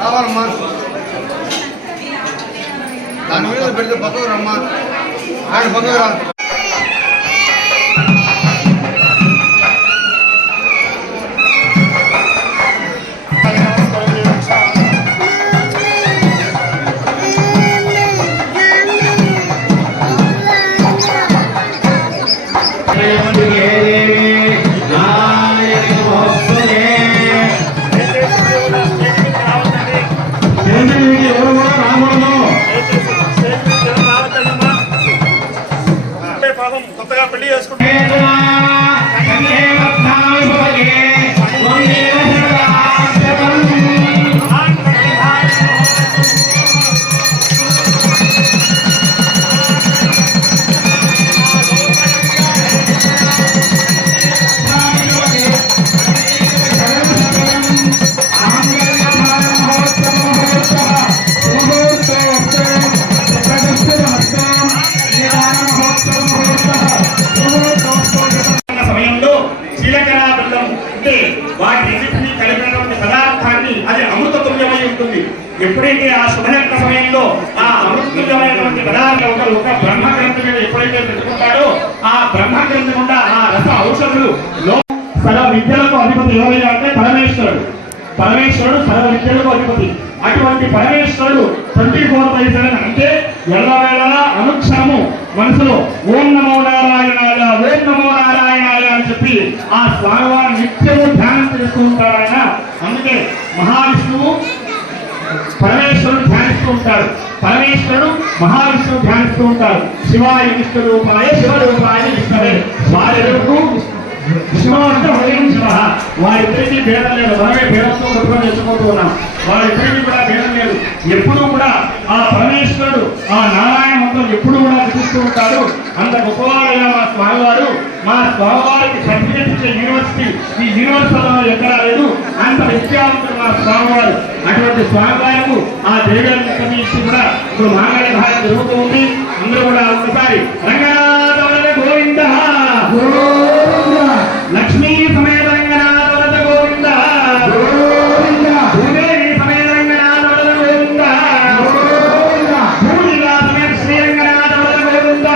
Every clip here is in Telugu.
రావాలమ్మా దాని మీద పెడితే పక్కకు రమ్మా ఆయన పక్కకు రా కొత్తగా పెళ్లి చేసుకుంటే ఎప్పుడైతే ఆ శుభనక్క సమయంలో ఆ అమృతమైనటువంటి పదార్థం ఒక బ్రహ్మగ్రంథం మీద ఎప్పుడైతే పెట్టుకుంటారో ఆ బ్రహ్మగ్రంథం గుండా ఆ రస ఔషధులు సర్వ విద్యలకు అధిపతి ఎవరైనా అంటే పరమేశ్వరుడు. పరమేశ్వరుడు సర్వ విద్యలకు అధిపతి. అటువంటి పరమేశ్వరుడు 24/7 అంటే ఎల్లవేళలా అనుక్షణము మనసులో ఓం నమో నారాయణాయ ఓం నమో నారాయణాయ అని చెప్పి ఆ స్వామివారి నిత్యము ధ్యానం చేస్తూ ఉంటారు ఆయన. అందుకే మహావిష్ణువు పరమేశ్వరుడు ధ్యానిస్తూ ఉంటారు, పరమేశ్వరుడు మహావిష్ణువు ధ్యానిస్తూ ఉంటారు. శివాయ విష్ణు రూపాయ శివరూపాయ విష్ణువే. వారెవరకు శివ అంటే హృదయం శివ. వారిద్దరికీ భేదం లేదు. మనమే భేదంతో గొప్పగా నేర్చుకుంటూ ఉన్నాం. వారిద్దరికీ కూడా భేదం లేదు. ఎప్పుడూ కూడా ఆ పరమేశ్వరుడు ఆ నారాయణ మంత్రం ఎప్పుడు కూడా చూస్తూ ఉంటాడు. అంత గొప్పవారైన మా స్వామివారు, మా స్వామివారికి సర్టిఫికేట్ ఇచ్చే యూనివర్సిటీ ఈ యూనివర్సిటీలో ఎక్కడా లేదు. అంత విద్యావంతుడు మా స్వామివారు. అటువంటి స్వామివారికి ఆ దేవాలయం ఇచ్చి కూడా ఇప్పుడు మాంగళ్య భారత జరుగుతూ ఉంది. అందరూ కూడా ఒకసారి రంగనాథ గోవింద లక్ష్మీ సమేత రంగనాథ వరద గోవింద భూదేవి సమేత రంగనాథ వరద గోవింద భూమిగా సమేత శ్రీ రంగనాథ వరద గోవింద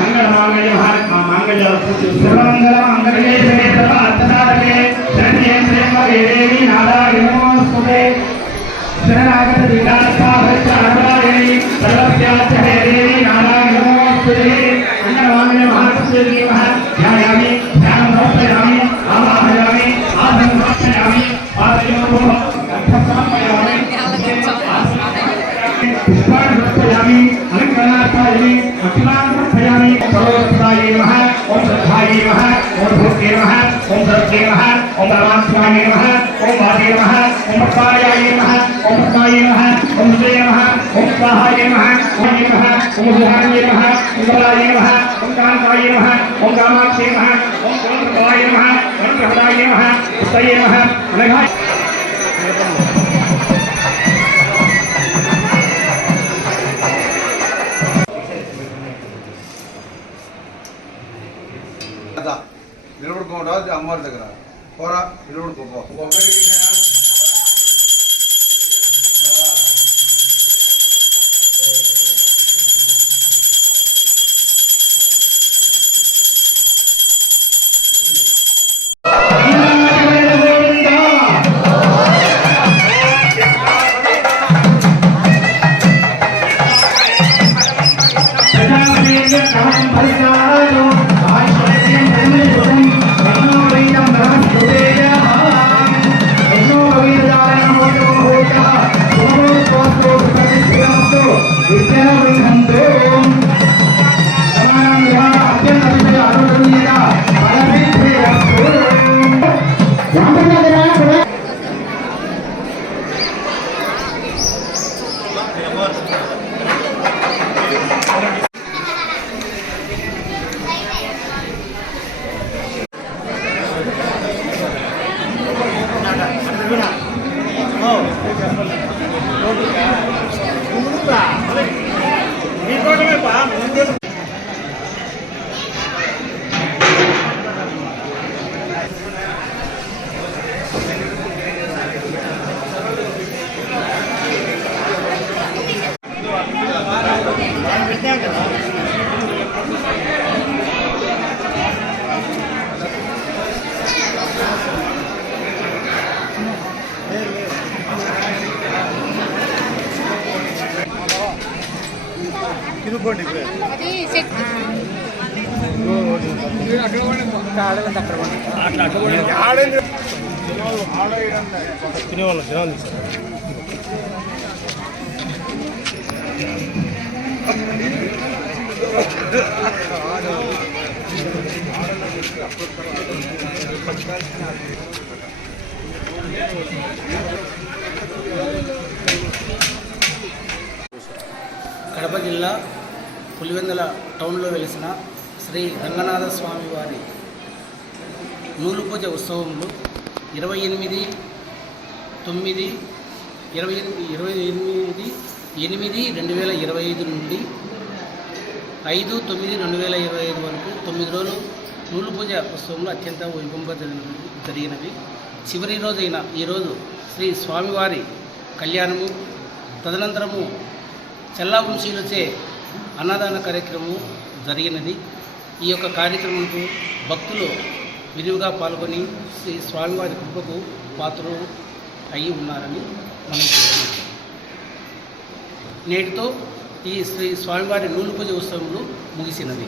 మంగళ మాంగళ్య భారత మాంగళ్య సర్వమంగళ మంగళే శివే సర్వ అర్థసాధకే శరణ్యే త్ర్యంబకే దేవి నారాయణి నమోస్తుతే శరణాగత దిగాస్తాభ్యర్థారణి సర్వస్యాస్య హే దేవి నారాయణి నమోస్తుతే మంగళ మాంగళ్య భారత ధ్యాయామి ధ్యానం సమర్పయామి ఆవాహయామి ఆసనం సమర్పయామి పాదయోః సమర్పయామి పుష్పాన్ని సమర్పయామి అలంకరణార్థాయ అక్షరాన్ని సమర్పయామి. సర్వోత్తరాయ నమః ఓం శ్రద్ధాయ నమః ఓం భూతే నమః ఓం సరస్వతే నమః ఓం పరమాత్మాయ నమః ఓం వాదే నమః ఓం పద్మాయ నమః ఓం పద్మాయ నమః ఓం విజయ నమః ఓం స్వాహాయ నమః ఓం నమః ఓం సుహాయ నమః ఓం బలాయ నమః ఓం కాంతాయ నమః ఓం కామాక్షే నమః ఓం గోత్రపాయ నమః ఓం ప్రహదాయ నమః ఉత్తయ నమః అనఘాయ నిలబడుకోవడం అమ్మవారి దగ్గర పోరా నిలబడుకోపో. కడప జిల్లా పులివెందుల టౌన్లో వెలిసిన శ్రీ రంగనాథ స్వామి వారి నూలు పూజ ఉత్సవంలో 28/8/2025 నుండి 5/9/2025 వరకు 9 రోజులు నూలు పూజ ఉత్సవంలో అత్యంత వైభవంగా జరిగినవి. చివరి రోజైన ఈరోజు శ్రీ స్వామివారి కళ్యాణము, తదనంతరము చల్లావంశీలచే అన్నదాన కార్యక్రమం జరిగినది. ఈ యొక్క కార్యక్రమంకు భక్తులు విరివిగా పాల్గొని శ్రీ స్వామివారి కృపకు పాత్రలు అయి ఉన్నారని మనం చూడవచ్చు. నేటితో ఈ శ్రీ స్వామివారి నూలు పూజ ఉత్సవంలో ముగిసినది.